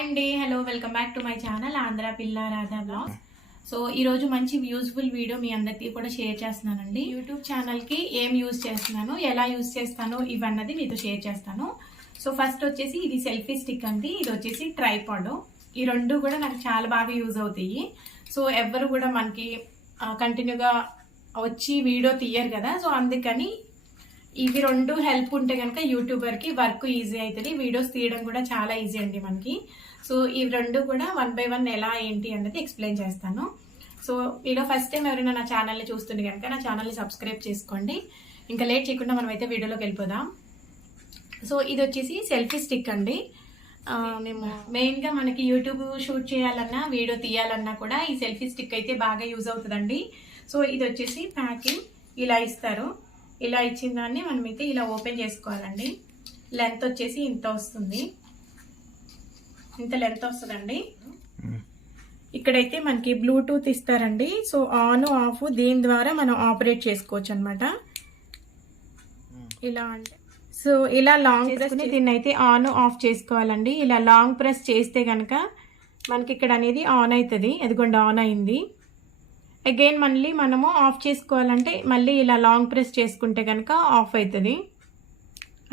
అండి. Hello welcome back to my channel Andhra పిల్ల Radha blogs so ఈరోజు మంచి యూస్ఫుల్ వీడియో మీ అందరికీ కూడా షేర్ చేస్తున్నానండి. యూట్యూబ్ ఛానల్కి ఏం యూజ్ చేస్తున్నాను ఎలా యూజ్ చేస్తాను ఇవన్నది మీతో షేర్ చేస్తాను. సో ఫస్ట్ వచ్చేసి ఇది సెల్ఫీ స్టిక్ అండి. ఇది వచ్చేసి ట్రైపాడ్ ఈ రెండు కూడా నాకు చాలా బాగా యూజ్ అవుతాయి. సో ఎవరు కూడా మనకి కంటిన్యూగా వచ్చి వీడియో తీయరు కదా. సో అందుకని ఇవి రెండు హెల్ప్ ఉంటే కనుక యూట్యూబర్కి వర్క్ ఈజీ అవుతుంది. వీడియోస్ తీయడం కూడా చాలా ఈజీ అండి మనకి. సో ఇవి రెండు కూడా వన్ బై వన్ ఎలా ఏంటి అన్నది ఎక్స్ప్లెయిన్ చేస్తాను. సో మీలో ఫస్ట్ టైం ఎవరైనా నా ఛానల్ని చూస్తుండే కనుక నా ఛానల్ని సబ్స్క్రైబ్ చేసుకోండి. ఇంకా లేట్ చేయకుండా మనం అయితే వీడియోలోకి వెళ్ళిపోదాం. సో ఇది వచ్చేసి సెల్ఫీ స్టిక్ అండి. మేము మెయిన్గా మనకి యూట్యూబ్ షూట్ చేయాలన్నా వీడియో తీయాలన్నా కూడా ఈ సెల్ఫీ స్టిక్ అయితే బాగా యూజ్ అవుతుందండి. సో ఇది వచ్చేసి ప్యాకింగ్ ఇలా ఇస్తారు. ఇలా ఇచ్చిన దాన్ని మనమైతే ఇలా ఓపెన్ చేసుకోవాలండి. లెంత్ వచ్చేసి ఇంత వస్తుంది. ఇంత లెంత్ వస్తుందండి. ఇక్కడైతే మనకి బ్లూటూత్ ఇస్తారండి. సో ఆన్ ఆఫ్ దీని ద్వారా మనం ఆపరేట్ చేసుకోవచ్చు అనమాట ఇలా అంటే సో ఇలా లాంగ్ ప్రెస్ దీన్ని అయితే ఆన్ ఆఫ్ చేసుకోవాలండి. ఇలా లాంగ్ ప్రెస్ చేస్తే కనుక మనకి ఇక్కడ అనేది ఆన్ అవుతుంది అదిగోండి ఆన్ అయింది. అగైన్ మళ్ళీ మనము ఆఫ్ చేసుకోవాలంటే మళ్ళీ ఇలా లాంగ్ ప్రెస్ చేసుకుంటే కనుక ఆఫ్ అవుతుంది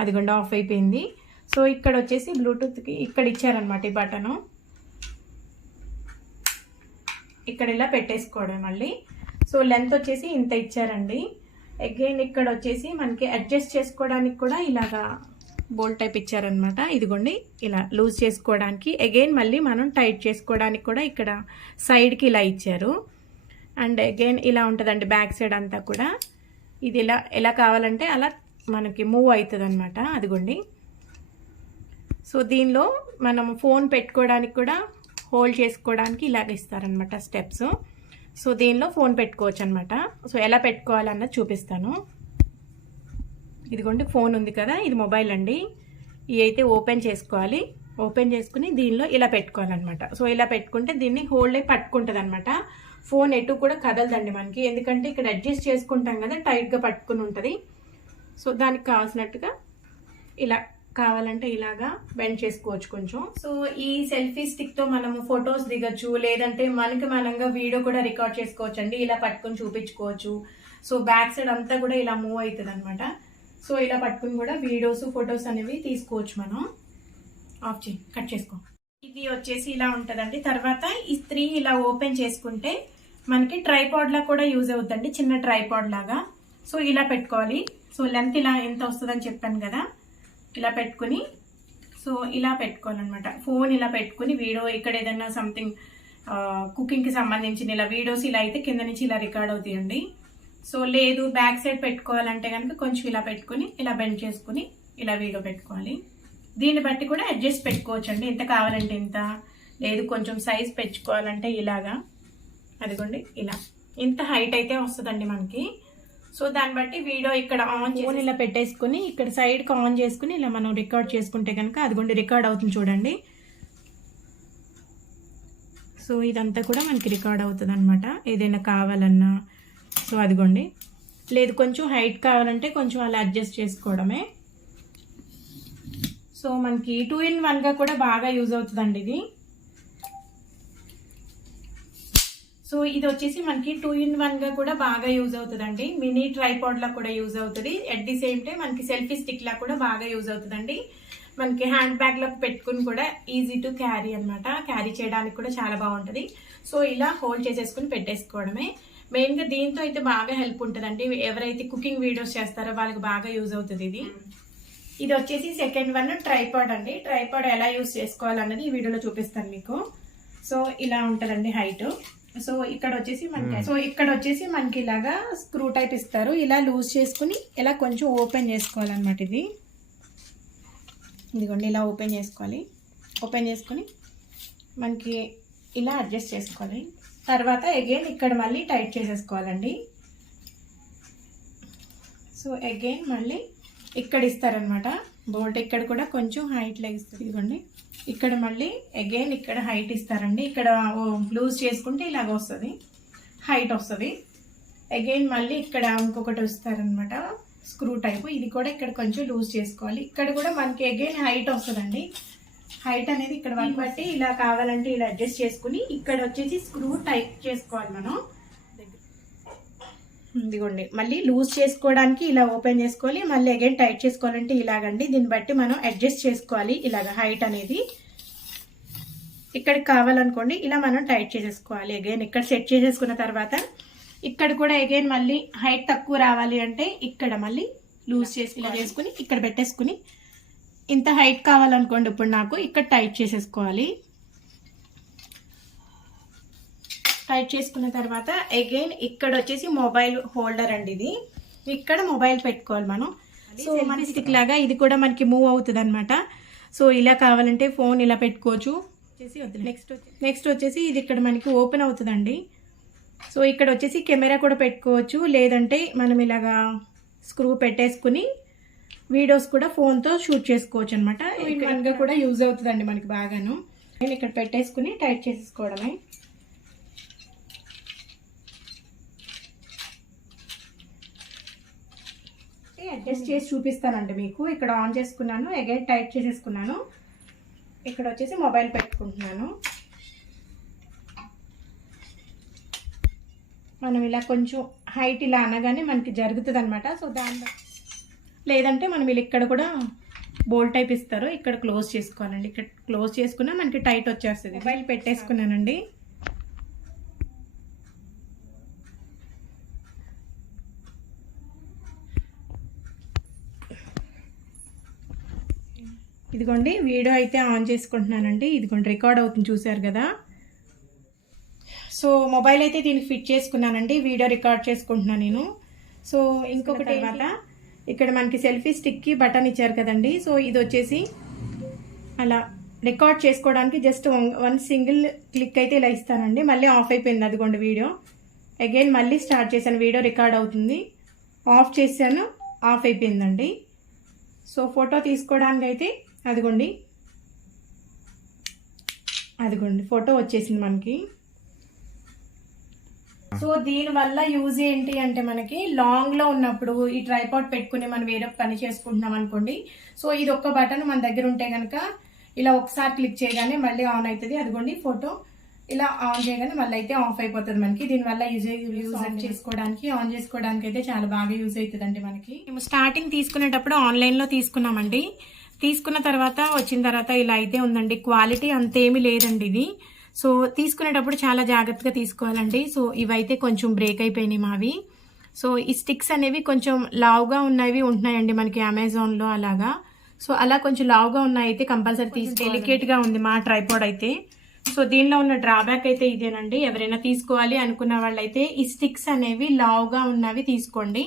అదిగోండి ఆఫ్ అయిపోయింది. సో ఇక్కడ వచ్చేసి బ్లూటూత్కి ఇక్కడ ఇచ్చారనమాట ఈ బటను. ఇక్కడ ఇలా పెట్టేసుకోవడం మళ్ళీ. సో లెంత్ వచ్చేసి ఇంత ఇచ్చారండి. అగైన్ ఇక్కడ వచ్చేసి మనకి అడ్జస్ట్ చేసుకోవడానికి కూడా ఇలాగా బోల్ టైప్ ఇచ్చారనమాట ఇదిగోండి ఇలా లూజ్ చేసుకోవడానికి. అగైన్ మళ్ళీ మనం టైట్ చేసుకోవడానికి కూడా ఇక్కడ సైడ్కి ఇలా ఇచ్చారు. అండ్ అగైన్ ఇలా ఉంటుందండి బ్యాక్ సైడ్ అంతా కూడా. ఇది ఇలా ఎలా కావాలంటే అలా మనకి మూవ్ అవుతుంది అనమాట అదిగోండి. సో దీనిలో మనం ఫోన్ పెట్టుకోవడానికి కూడా హోల్డ్ చేసుకోవడానికి ఇలాగ ఇస్తారనమాట స్టెప్స్. సో దీనిలో ఫోన్ పెట్టుకోవచ్చు అనమాట సో ఎలా పెట్టుకోవాలన్నది చూపిస్తాను. ఇదిగోండి ఫోన్ ఉంది కదా ఇది మొబైల్ అండి. ఇవి అయితే ఓపెన్ చేసుకోవాలి. ఓపెన్ చేసుకుని దీనిలో ఇలా పెట్టుకోవాలన్నమాట. సో ఇలా పెట్టుకుంటే దీన్ని హోల్డ్ అయి పట్టుకుంటుంది అనమాట ఫోన్ ఎటు కూడా కదలదండి మనకి. ఎందుకంటే ఇక్కడ అడ్జస్ట్ చేసుకుంటాం కదా టైట్గా పట్టుకుని ఉంటుంది. సో దానికి కావాల్సినట్టుగా ఇలా కావాలంటే ఇలాగా బెండ్ చేసుకోవచ్చు కొంచెం. సో ఈ సెల్ఫీ స్టిక్తో మనము ఫొటోస్ దిగచ్చు లేదంటే మనకి మనంగా వీడియో కూడా రికార్డ్ చేసుకోవచ్చు అండి ఇలా పట్టుకొని చూపించుకోవచ్చు. సో బ్యాక్ సైడ్ అంతా కూడా ఇలా మూవ్ అవుతుంది అనమాట సో ఇలా పట్టుకుని కూడా వీడియోస్ ఫొటోస్ అనేవి తీసుకోవచ్చు మనం. ఆఫ్ చేయి కట్ చేసుకో. ఇది వచ్చేసి ఇలా ఉంటుందండి. తర్వాత ఈ స్త్రీ ఇలా ఓపెన్ చేసుకుంటే మనకి ట్రైపాడ్ లా కూడా యూజ్ అవుతుందండి. చిన్న ట్రైపాడ్ లాగా. సో ఇలా పెట్టుకోవాలి. సో లెంత్ ఇలా ఎంత వస్తుందని చెప్పాను కదా. ఇలా పెట్టుకుని సో ఇలా పెట్టుకోవాలన్నమాట. ఫోన్ ఇలా పెట్టుకుని వీడియో ఇక్కడ ఏదైనా సంథింగ్ కుకింగ్కి సంబంధించిన ఇలా వీడియోస్ ఇలా అయితే కింద నుంచి ఇలా రికార్డ్ అవుతాయండి. సో లేదు బ్యాక్ సైడ్ పెట్టుకోవాలంటే కనుక కొంచెం ఇలా పెట్టుకుని ఇలా బెండ్ చేసుకుని ఇలా వీడియో పెట్టుకోవాలి. దీన్ని బట్టి కూడా అడ్జస్ట్ పెట్టుకోవచ్చు అండి ఎంత కావాలంటే ఇంత లేదు కొంచెం సైజ్ పెంచుకోవాలంటే ఇలాగా. అదిగోండి ఇలా. ఇంత హైట్ అయితే వస్తుందండి మనకి. సో దాన్ని బట్టి వీడియో ఇక్కడ ఆన్ ఫోన్ ఇలా పెట్టేసుకుని ఇక్కడ సైడ్కి ఆన్ చేసుకుని ఇలా మనం రికార్డ్ చేసుకుంటే కనుక అదిగోండి రికార్డ్ అవుతుంది చూడండి. సో ఇదంతా కూడా మనకి రికార్డ్ అవుతుంది అనమాట ఏదైనా కావాలన్నా. సో అదిగోండి. లేదు కొంచెం హైట్ కావాలంటే కొంచెం అలా అడ్జస్ట్ చేసుకోవడమే. సో మనకి టూ ఇన్ వన్గా కూడా బాగా యూజ్ అవుతుందండి ఇది. సో ఇది వచ్చేసి మనకి టూ ఇన్ వన్గా కూడా బాగా యూజ్ అవుతుందండి. మినీ ట్రైపాడ్ లా కూడా యూజ్ అవుతుంది. అట్ ది సేమ్ టైం మనకి సెల్ఫీ స్టిక్ లా కూడా బాగా యూజ్ అవుతుందండి. మనకి హ్యాండ్ బ్యాగ్లో పెట్టుకుని కూడా ఈజీ టు క్యారీ అన్నమాట. క్యారీ చేయడానికి కూడా చాలా బాగుంటుంది. సో ఇలా హోల్డ్ చేసేసుకుని పెట్టేసుకోవడమే. మెయిన్గా దీంతో అయితే బాగా హెల్ప్ ఉంటుందండి. ఎవరైతే కుకింగ్ వీడియోస్ చేస్తారో వాళ్ళకి బాగా యూజ్ అవుతుంది ఇది. ఇది వచ్చేసి సెకండ్ వన్ ట్రైపాడ్ అండి. ట్రైపాడ్ ఎలా యూజ్ చేసుకోవాలన్నది ఈ వీడియోలో చూపిస్తాను మీకు. సో ఇలా ఉంటుందండి హైట్ సో ఇక్కడ వచ్చేసి మనకి సో ఇక్కడ వచ్చేసి మనకి ఇలాగా స్క్రూ టైప్ ఇస్తారు. ఇలా లూజ్ చేసుకుని ఇలా కొంచెం ఓపెన్ చేసుకోవాలన్నమాట ఇది. ఇదిగోండి ఇలా ఓపెన్ చేసుకోవాలి. ఓపెన్ చేసుకుని మనకి ఇలా అడ్జస్ట్ చేసుకోవాలి. తర్వాత అగైన్ ఇక్కడ మళ్ళీ టైట్ చేసేసుకోవాలండి. సో అగైన్ మళ్ళీ ఇక్కడ ఇస్తారనమాట బోల్ట్ ఇక్కడ కూడా కొంచెం హైట్ లెగిస్తుంది ఇదిగోండి. ఇక్కడ మళ్ళీ అగైన్ ఇక్కడ హైట్ ఇస్తారండి. ఇక్కడ లూజ్ చేసుకుంటే ఇలాగ వస్తుంది. హైట్ వస్తుంది. అగైన్ మళ్ళీ ఇక్కడ ఇంకొకటి వస్తారనమాట. Screw type. ఇది కూడా ఇక్కడ కొంచెం లూజ్ చేసుకోవాలి. ఇక్కడ కూడా మనకి అగైన్ హైట్ వస్తుందండి. హైట్ అనేది ఇక్కడ వరకు బట్టి ఇలా కావాలంటే ఇలా అడ్జస్ట్ చేసుకుని ఇక్కడ వచ్చేసి స్క్రూ టైప్ చేసుకోవాలి మనం. ఇదిగోండి. మళ్ళీ లూజ్ చేసుకోవడానికి ఇలా ఓపెన్ చేసుకోవాలి. మళ్ళీ అగైన్ టైట్ చేసుకోవాలంటే ఇలాగండి. దీన్ని బట్టి మనం అడ్జస్ట్ చేసుకోవాలి ఇలాగ హైట్ అనేది. ఇక్కడ కావాలనుకోండి ఇలా మనం టైట్ చేసేసుకోవాలి. అగైన్ ఇక్కడ సెట్ చేసేసుకున్న తర్వాత ఇక్కడ కూడా అగైన్ మళ్ళీ హైట్ తక్కువ రావాలి అంటే ఇక్కడ మళ్ళీ లూజ్ చేసి ఇలా చేసుకుని ఇక్కడ పెట్టేసుకుని. ఇంత హైట్ కావాలనుకోండి ఇప్పుడు నాకు ఇక్కడ టైట్ చేసేసుకోవాలి. టైట్ చేసుకున్న తర్వాత అగైన్ ఇక్కడ వచ్చేసి మొబైల్ హోల్డర్ అండి ఇది. ఇక్కడ మొబైల్ పెట్టుకోవాలి మనం. సో మన స్టిక్ లాగా ఇది కూడా మనకి మూవ్ అవుతుంది అనమాట సో ఇలా కావాలంటే ఫోన్ ఇలా పెట్టుకోవచ్చు. నెక్స్ట్ నెక్స్ట్ వచ్చేసి ఇది ఇక్కడ మనకి ఓపెన్ అవుతుందండి. సో ఇక్కడ వచ్చేసి కెమెరా కూడా పెట్టుకోవచ్చు. లేదంటే మనం ఇలాగా స్క్రూ పెట్టేసుకుని వీడియోస్ కూడా ఫోన్తో షూట్ చేసుకోవచ్చు అనమాట వన్గా కూడా యూజ్ అవుతుందండి మనకి బాగాను. నేను ఇక్కడ పెట్టేసుకుని టైట్ చేసేసుకోవడమే. అడ్జస్ట్ చేసి చూపిస్తానండి మీకు. ఇక్కడ ఆన్ చేసుకున్నాను అగైన్ టైట్ చేసేసుకున్నాను. ఇక్కడ వచ్చేసి మొబైల్ పెట్టుకుంటున్నాను. మనం ఇలా కొంచెం హైట్ ఇలా అనగానే మనకి జరుగుతుంది అనమాట సో దాని లేదంటే మనం ఇలా ఇక్కడ కూడా బోల్ట్ టైప్ ఇస్తారు. ఇక్కడ క్లోజ్ చేసుకోవాలండి. ఇక్కడ క్లోజ్ చేసుకున్నా మనకి టైట్ వచ్చేస్తుంది. మొబైల్ పెట్టేసుకున్నానండి. ఇదిగోండి వీడియో అయితే ఆన్ చేసుకుంటున్నానండి. ఇదిగోండి రికార్డ్ అవుతుంది చూసారు కదా? సో మొబైల్ అయితే దీనికి ఫిట్ చేసుకున్నానండి. వీడియో రికార్డ్ చేసుకుంటున్నాను నేను. సో ఇంకొకటి తర్వాత? ఇక్కడ మనకి సెల్ఫీ స్టిక్కి బటన్ ఇచ్చారు కదండి. సో ఇది వచ్చేసి అలా రికార్డ్ చేసుకోవడానికి జస్ట్ వన్ సింగిల్ క్లిక్ అయితే ఇలా ఇస్తానండి. మళ్ళీ ఆఫ్ అయిపోయింది అదిగోండి వీడియో. అగైన్ మళ్ళీ స్టార్ట్ చేశాను. వీడియో రికార్డ్ అవుతుంది. ఆఫ్ చేశాను ఆఫ్ అయిపోయిందండి. సో ఫోటో తీసుకోవడానికి అయితే అదిగోండి. అదిగోండి ఫోటో వచ్చేసింది మనకి. సో దీని వల్ల యూజ్ ఏంటి అంటే మనకి లాంగ్లో ఉన్నప్పుడు ఈ ట్రైపాడ్ పెట్టుకుని మనం వేరే పని చేసుకుంటున్నాం అనుకోండి. సో ఇది ఒక్క బటన్ మన దగ్గర ఉంటే కనుక ఇలా ఒకసారి క్లిక్ చేయగానే మళ్ళీ ఆన్ అవుతుంది అదిగోండి ఫోటో. ఇలా ఆన్ చేయగానే మళ్ళీ అయితే ఆఫ్ అయిపోతుంది మనకి. దీనివల్ల యూజ్ యూజ్ చేసుకోవడానికి ఆన్ చేసుకోవడానికి అయితే చాలా బాగా యూజ్ అవుతుంది మనకి. మేము స్టార్టింగ్ తీసుకునేటప్పుడు ఆన్లైన్లో తీసుకున్నామండి. తీసుకున్న తర్వాత వచ్చిన తర్వాత ఇలా అయితే ఉందండి. క్వాలిటీ అంతేమీ లేదండి ఇది. సో తీసుకునేటప్పుడు చాలా జాగ్రత్తగా తీసుకోవాలండి. సో ఇవైతే కొంచెం బ్రేక్ అయిపోయినాయి మావి. సో ఈ స్టిక్స్ అనేవి కొంచెం లావుగా ఉన్నవి ఉంటున్నాయండి మనకి అమెజాన్లో అలాగా. సో అలా కొంచెం లావుగా ఉన్నాయి అయితే కంపల్సరీ తీసి డెలికేట్గా ఉంది మా ట్రైపాడ్ అయితే. సో దీనిలో ఉన్న డ్రాబ్యాక్ అయితే ఇదేనండి. ఎవరైనా తీసుకోవాలి అనుకున్న వాళ్ళైతే ఈ స్టిక్స్ అనేవి లావుగా ఉన్నవి తీసుకోండి.